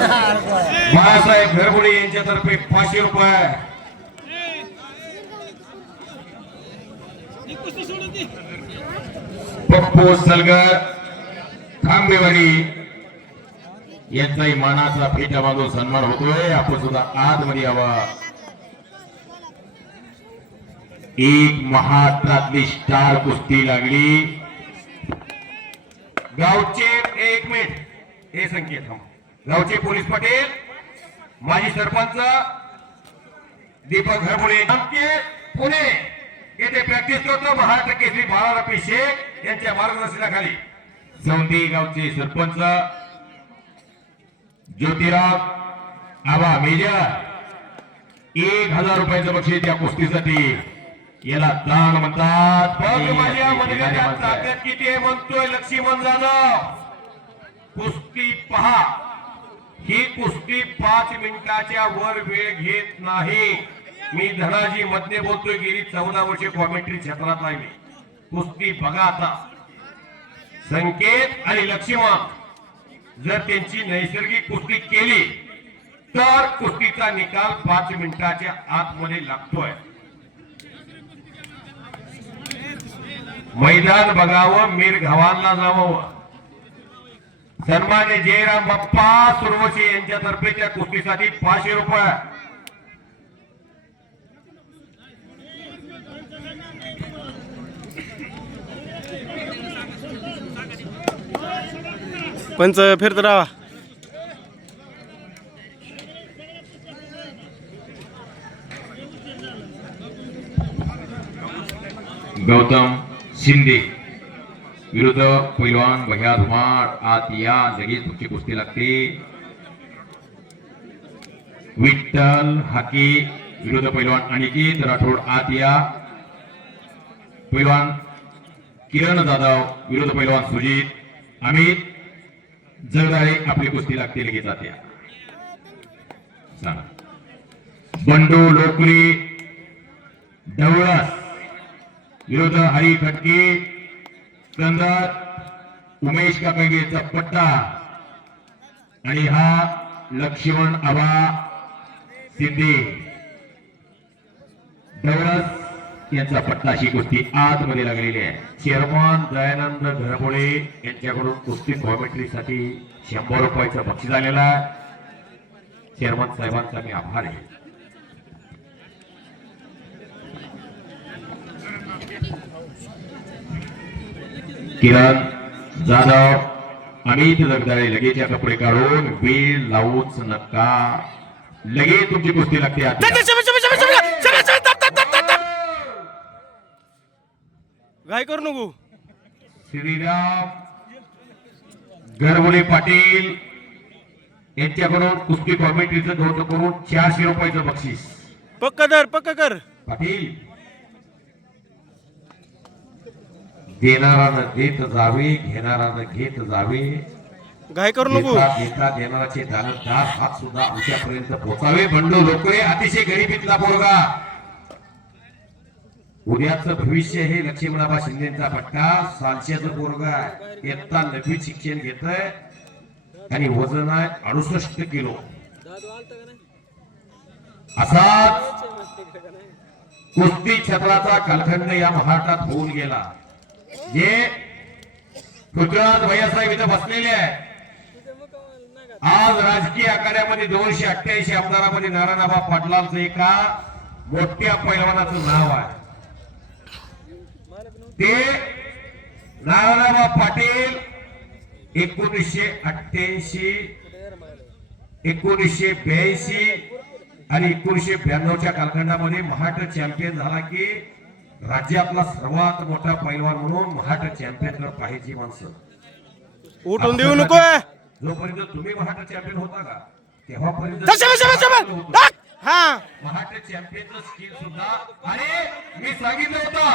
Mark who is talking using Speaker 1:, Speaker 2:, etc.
Speaker 1: बाळासाहेब घरगुडे यांच्यातर्फे पाचशे रुपये. पप्पू सलगर खांबेवाडी यांचाही मानाचा फेटा बांधून सन्मान होतोय. आपण सुद्धा आतमध्ये यावा. एक महाराष्ट्रातली स्टार कुस्ती लागली. गावचे एक मिनिट. हे संकेत गावचे पोलीस पाटील माजी सरपंच दीपक घरमुळे आमचे पुणे येथे प्रॅक्टिस करतो महाराष्ट्र केसरी बाळाराव पी शेख यांच्या मार्गदर्शनाखाली सौंदी गावचे सरपंच ज्योतिराव आबा मेजर. एक हजार रुपयाचं बक्षीस त्या कुस्तीसाठी याला दान म्हणतात. बघ माझ्या मनगटात ताकद किती आहे म्हणतोय लक्ष्मण जाधव. कुस्ती पहा. ही कुस्ती पाच मिनिटाच्या वर वेळ घेत नाही. मी धनाजी मधने बोलतोय गेली चौदा वर्षे कॉमेंट्री क्षेत्रात आहे मी. कुस्ती बघा आता. संकेत आणि लक्ष्मण जर त्यांची नैसर्गिक कुस्ती केली तर कुस्तीचा निकाल पाच मिनिटाच्या आतमध्ये लागतोय. मैदान बघावं मीर घावांना जावं. सन्मान्य जयराम बाप्पा सुरवशी यांच्यातर्फे त्या कुस्तीसाठी पाचशे रुपये.
Speaker 2: पंच फिरत राहा.
Speaker 1: गौतम शिंदे. विरुद्ध पैलवान भैया धुमाळ आत या लगेच तुमची कुस्ती लागते. विठ्ठल हाकी विरुद्ध पैलवान अनिकेत राठोड आत या. पैलवान किरण जाधव विरुद्ध पैलवान सुजित अमित जगदाळे आपली कुस्ती लागते लगेच आत सांगा बंडू लोकरी ढवळस विरुद्ध हरी खटके कंदर उमेश काकागेचा पट्टा. आणि हा लक्ष्मण आबा सिद्धी. डवळस यांचा पट्टा अशी कुस्ती आतमध्ये लागलेली आहे. चेअरमन दयानंद घरबोळे यांच्याकडून कुस्ती कॉमेंट्रीसाठी शंभर रुपयाचं बक्षीस आलेलं आहे. चेअरमन साहेबांचा मी आभार आहे. किरण जाधव अमित जगदाळे लगेच या कपडे काढून वेळ लावूच नका लगेच तुमची कुस्ती लागते.
Speaker 2: घाई करू नको.
Speaker 1: श्रीराम गरवडे पाटील यांच्याकडून कुस्ती कॉमेंट्रीचं धोरण करून चारशे रुपयाचं बक्षीस.
Speaker 2: पक्क कर पक्क कर.
Speaker 1: पाटील देणारानं देत जावे घेणारानं घेत जावे.
Speaker 2: घाई करू नको.
Speaker 1: देता देणाराचे दानदार हात सुद्धा आमच्यापर्यंत पोचावे. बंडू लोकरे अतिशय गरिबीतला पोरगा. उद्याचं भविष्य हे लक्ष्मणाबा शिंदेचा पट्टा सालश्याचं पोरगा. इयत्ता नववी शिक्षण घेत आणि वजन आहे अडुसष्ट किलो. असाच कुस्ती क्षेत्राचा कालखंड या महाराष्ट्रात होऊन गेला. जे गुजरात भैयासाहेब इथं बसलेले आहे. आज राजकीय आखाड्यामध्ये दोनशे अठ्ठ्याऐंशी आमदारामध्ये नारायणाबा पाटलांचं एका मोठ्या पैलवानाचं नाव आहे. ते नारायणाबा पाटील एकोणीसशे अठ्ठ्याऐंशी एकोणीसशे ब्याऐंशी आणि एकोणीसशे ब्याण्णवच्या कालखंडामध्ये महाराष्ट्र चॅम्पियन झाला की राज्यातला सर्वात मोठा पैलवान म्हणून महाराष्ट्र चॅम्पियन पाहिजे माणसं
Speaker 2: उठून देऊ नको
Speaker 1: जोपर्यंत तुम्ही महाराष्ट्र चॅम्पियन होता का तेव्हापर्यंत.
Speaker 2: हा
Speaker 1: महाराष्ट्र चॅम्पियनचं स्किल सुद्धा अरे मी सांगितलं होतं